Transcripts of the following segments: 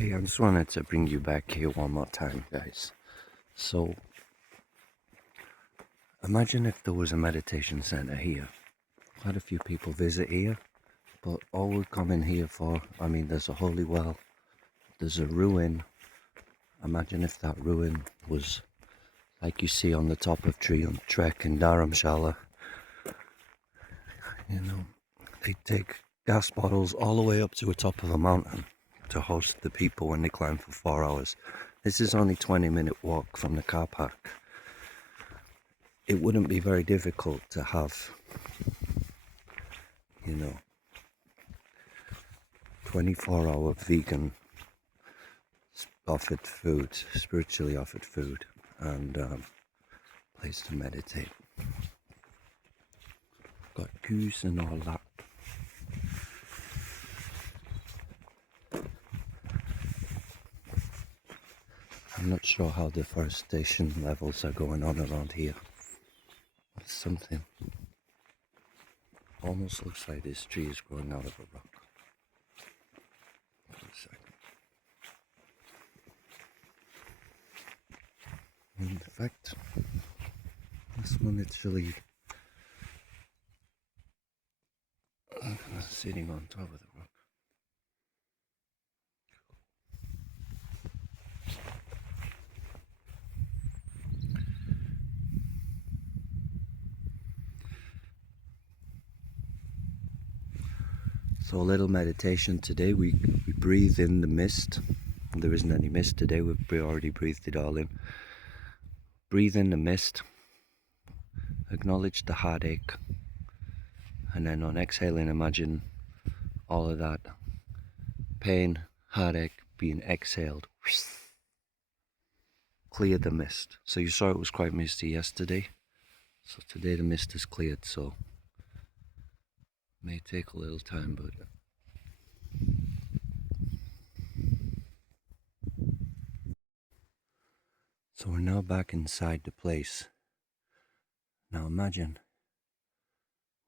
Okay, I just wanted to bring you back here one more time, guys. So, imagine if there was a meditation center here. Quite a few people visit here, but all we're coming here for, there's a holy well, there's a ruin. Imagine if that ruin was like you see on the top of Trek in Dharamshala. You know, they take gas bottles all the way up to the top of a mountain to host the people when they climb for 4 hours. This is only 20-minute walk from the car park. It wouldn't be very difficult to have, 24-hour vegan offered food, spiritually offered food, and place to meditate. Got goose and all that. I'm not sure how deforestation levels are going on around here. It's something. Almost looks like this tree is growing out of a rock. For a second. In fact, this one actually sitting on top of the rock. So a little meditation today. We breathe in the mist. There isn't any mist today. We already breathed it all in. Breathe in the mist. Acknowledge the heartache. And then on exhaling, imagine all of that pain, heartache being exhaled. Clear the mist. So you saw it was quite misty yesterday. So today the mist is cleared, so it may take a little time, but so we're now back inside the place. Now imagine,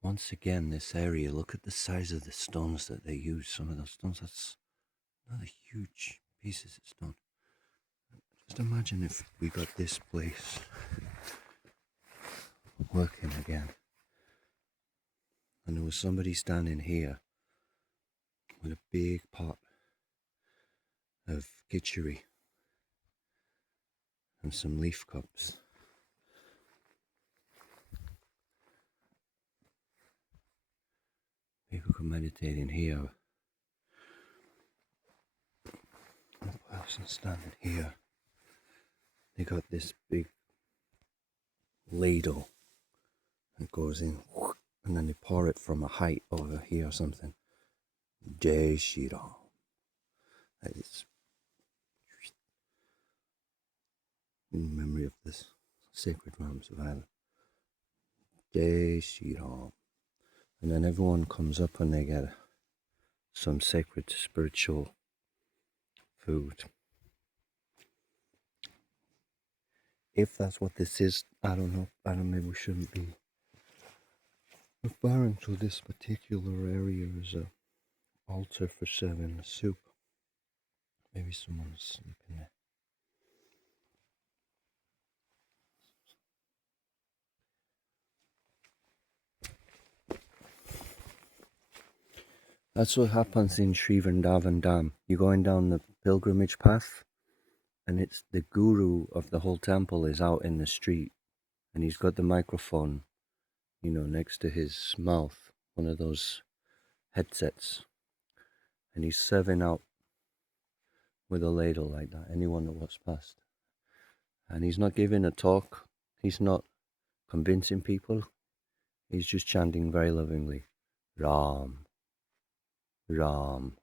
once again, this area, look at the size of the stones that they use. Some of those stones, that's another huge pieces of stone. Just imagine if we got this place working again. And there was somebody standing here with a big pot of gitchery and some leaf cups. People could meditate in here. A person standing here. They got this big ladle that goes in, and then they pour it from a height over here or something. Jai Shri Ram. That is in memory of this sacred realms of Ireland. Jai Shri Ram. And then everyone comes up and they get some sacred spiritual food. If that's what this is, I don't know. Maybe we shouldn't be referring to this particular area as a altar for serving the soup. Maybe someone's sleeping there. That's what happens in Sri Vrindavan Dam. You're going down the pilgrimage path, and it's the guru of the whole temple is out in the street, and he's got the microphone, next to his mouth, one of those headsets, and he's serving out with a ladle like that, anyone that walks past. And he's not giving a talk, he's not convincing people, he's just chanting very lovingly, Ram, Ram,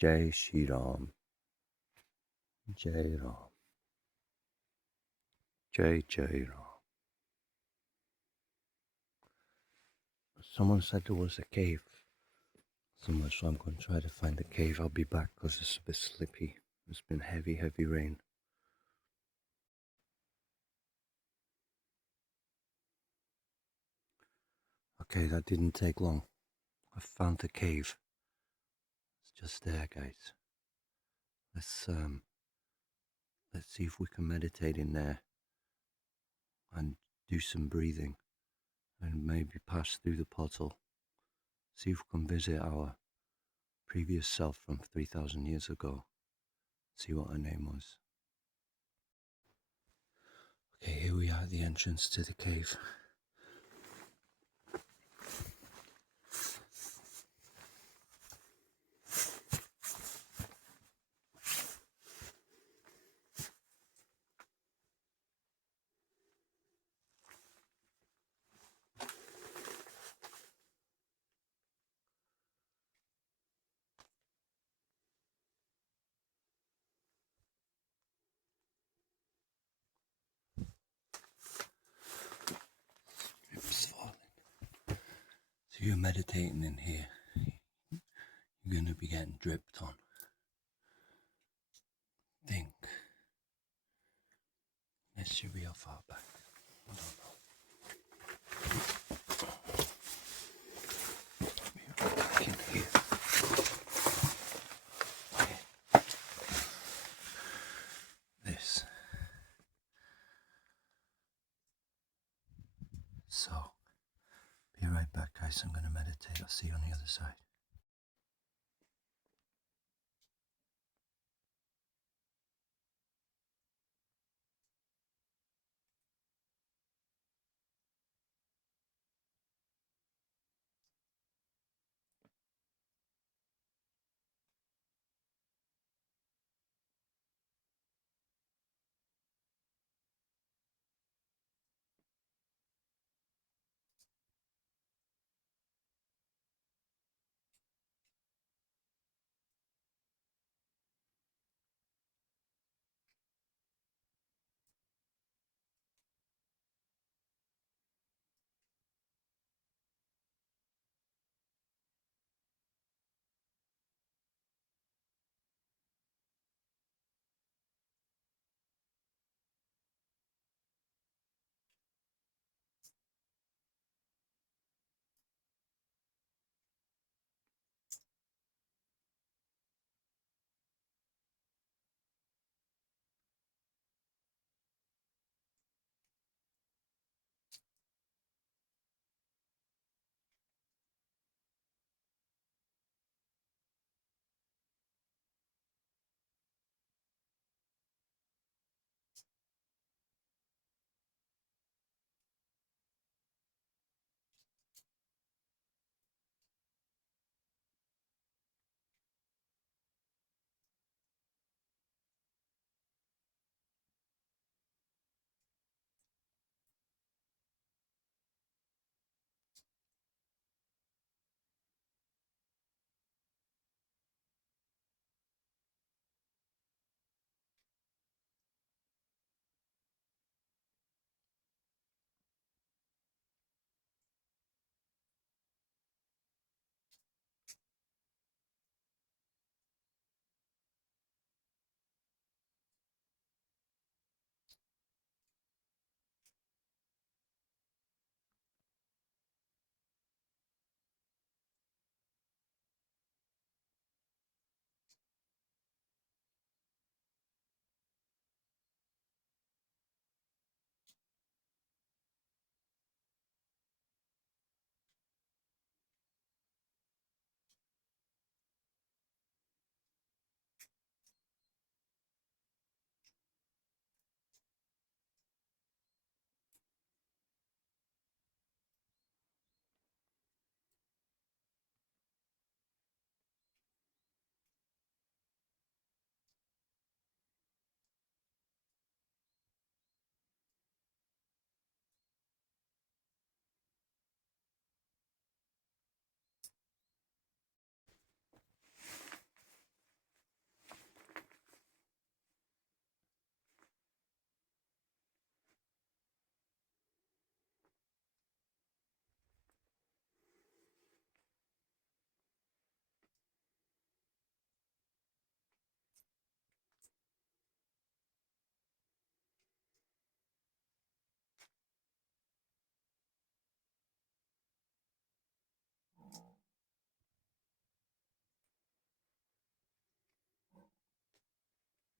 Jai Shri Ram, Jai Ram, Jai Jai Ram. Someone said there was a cave somewhere, so I'm going to try to find the cave. I'll be back because it's a bit slippy. It's been heavy rain. Okay, that didn't take long. I found the cave. It's just there, guys. Let's um, let's see if we can meditate in there and do some breathing and maybe pass through the portal. See if we can visit our previous self from 3,000 years ago. See what her name was. Okay, here we are at the entrance to the cave. Drips falling. So you're meditating in here. You're going to be getting dripped on. Think. This should be how far back. I don't know. Maybe right back in here. Okay. This. So, be right back, guys. I'm going to meditate. I'll see you on the other side.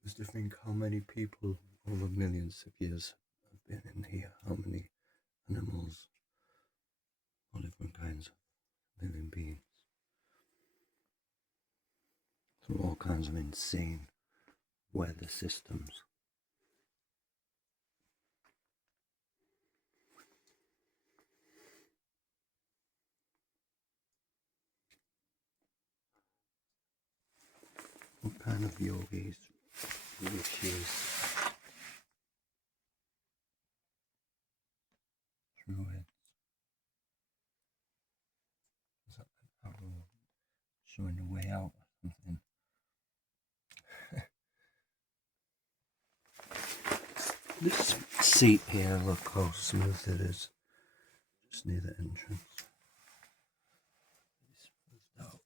Just to think how many people over millions of years have been in here, how many animals, all different kinds of living beings, through all kinds of insane weather systems. What kind of yogis, rishis, druids, is that an arrow showing the way out or something? This seat here, look how smooth it is, just near the entrance. It's smoothed out.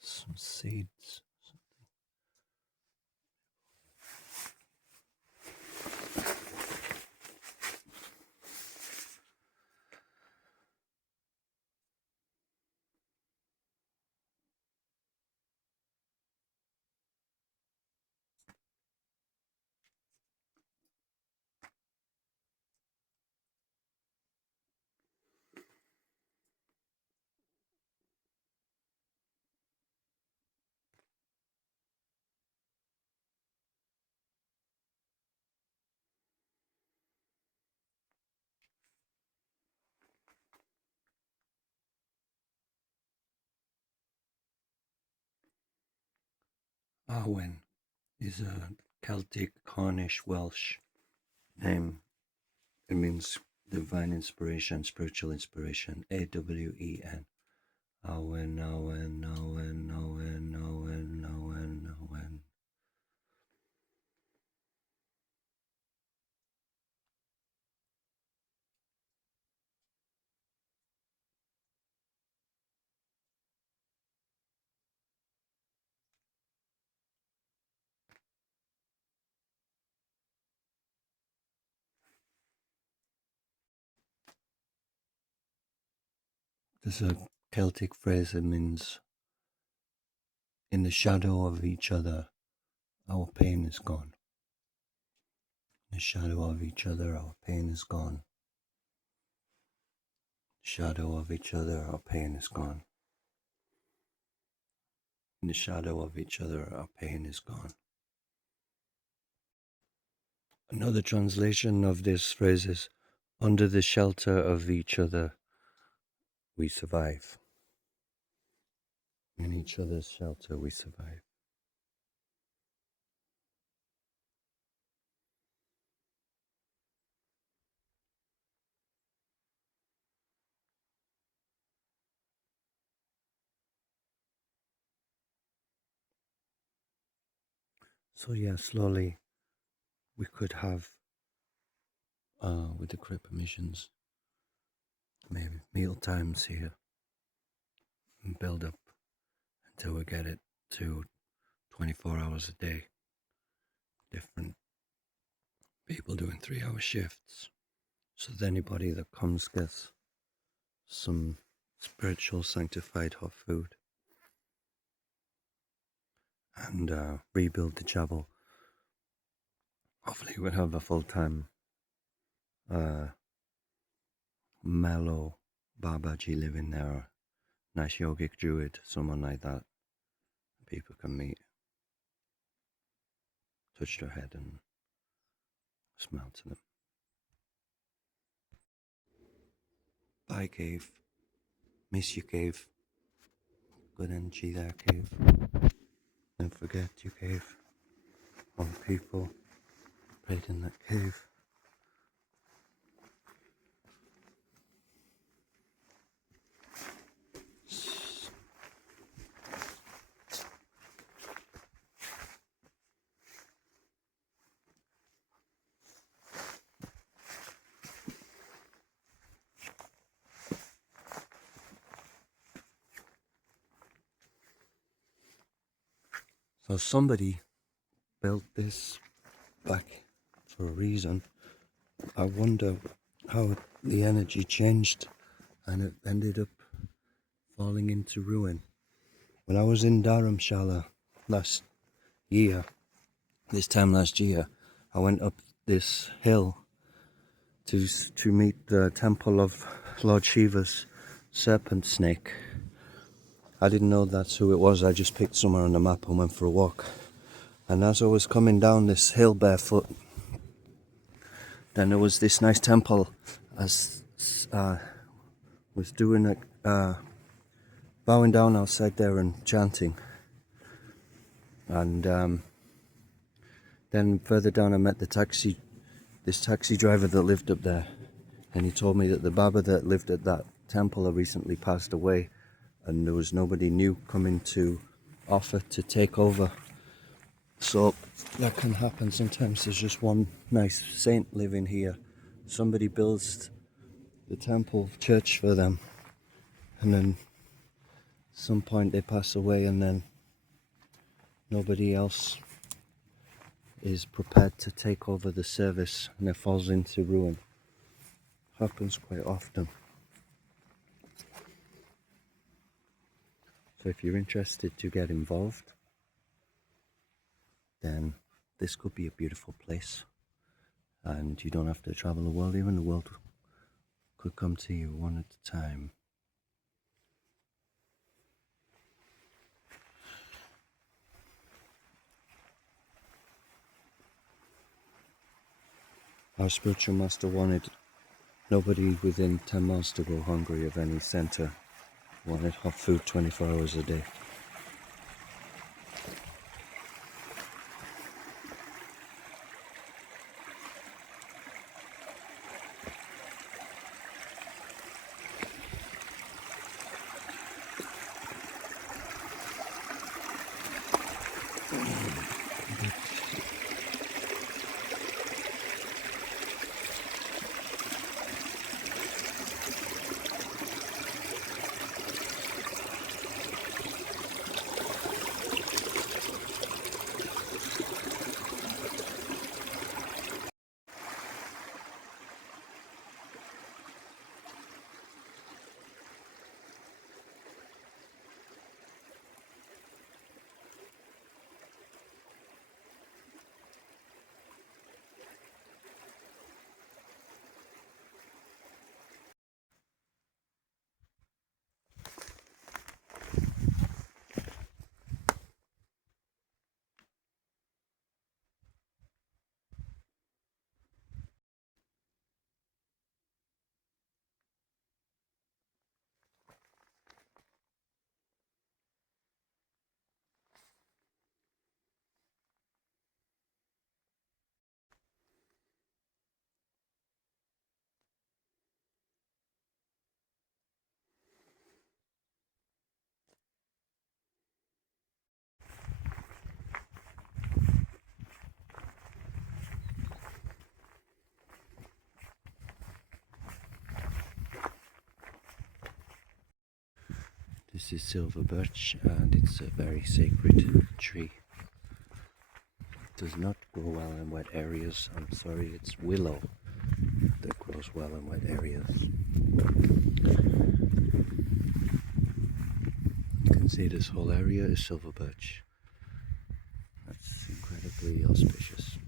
Some seeds. Awen is a Celtic, Cornish, Welsh name. It means divine inspiration, spiritual inspiration. Awen. Awen, Awen, Awen, Awen, Awen, Awen, Awen. There's a Celtic phrase that means, in the shadow of each other, our pain is gone. In the shadow of each other, our pain is gone. Shadow of each other, our pain is gone. In the shadow of each other, our pain is gone. Another translation of this phrase is, under the shelter of each other, we survive. In each other's shelter, we survive. So yeah, slowly we could have, with the correct permissions, maybe meal times here and build up until we get it to 24 hours a day. Different people doing 3-hour shifts. So that anybody that comes gets some spiritual sanctified hot food and rebuild the chapel. Hopefully we'll have a full-time mellow Babaji living there, nice yogic druid, someone like that. People can meet, touch their head and smile to them. Bye, cave. Miss you, cave. Good energy there, cave. Don't forget you, cave. All the people prayed in that cave. So somebody built this back for a reason. I wonder how the energy changed and it ended up falling into ruin. When I was in Dharamshala last year, this time last year, I went up this hill to meet the temple of Lord Shiva's serpent snake. I didn't know that's who it was. I just picked somewhere on the map and went for a walk. And as I was coming down this hill barefoot, then there was this nice temple. As was doing bowing down outside there and chanting. And then further down, I met this taxi driver that lived up there, and he told me that the Baba that lived at that temple had recently passed away, and there was nobody new coming to offer to take over. So that can happen sometimes. There's just one nice saint living here. Somebody builds the temple church for them, and then at some point they pass away, and then nobody else is prepared to take over the service, and it falls into ruin. Happens quite often. So if you're interested to get involved, then this could be a beautiful place, and you don't have to travel the world. Even the world could come to you one at a time. Our spiritual master wanted nobody within 10 miles to go hungry of any center. Wanted hot food 24 hours a day. This is silver birch, and it's a very sacred tree. It does not grow well in wet areas. I'm sorry, it's willow that grows well in wet areas. You can see this whole area is silver birch. That's incredibly auspicious.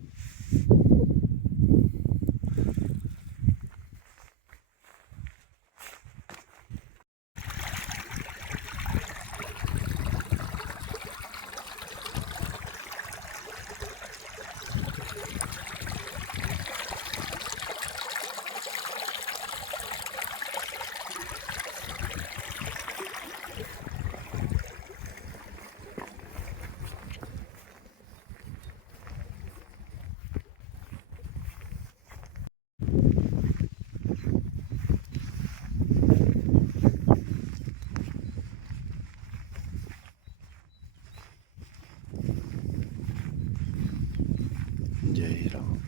Jai Ram.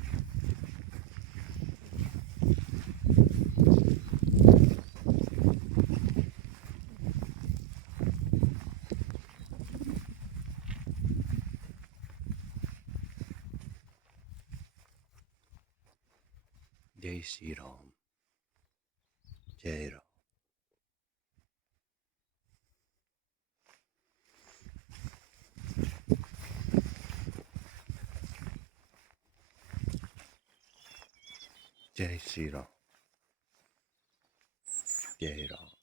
Jai Sri Ram. Jai Ram. Jai Shri Ram. Jai Ram.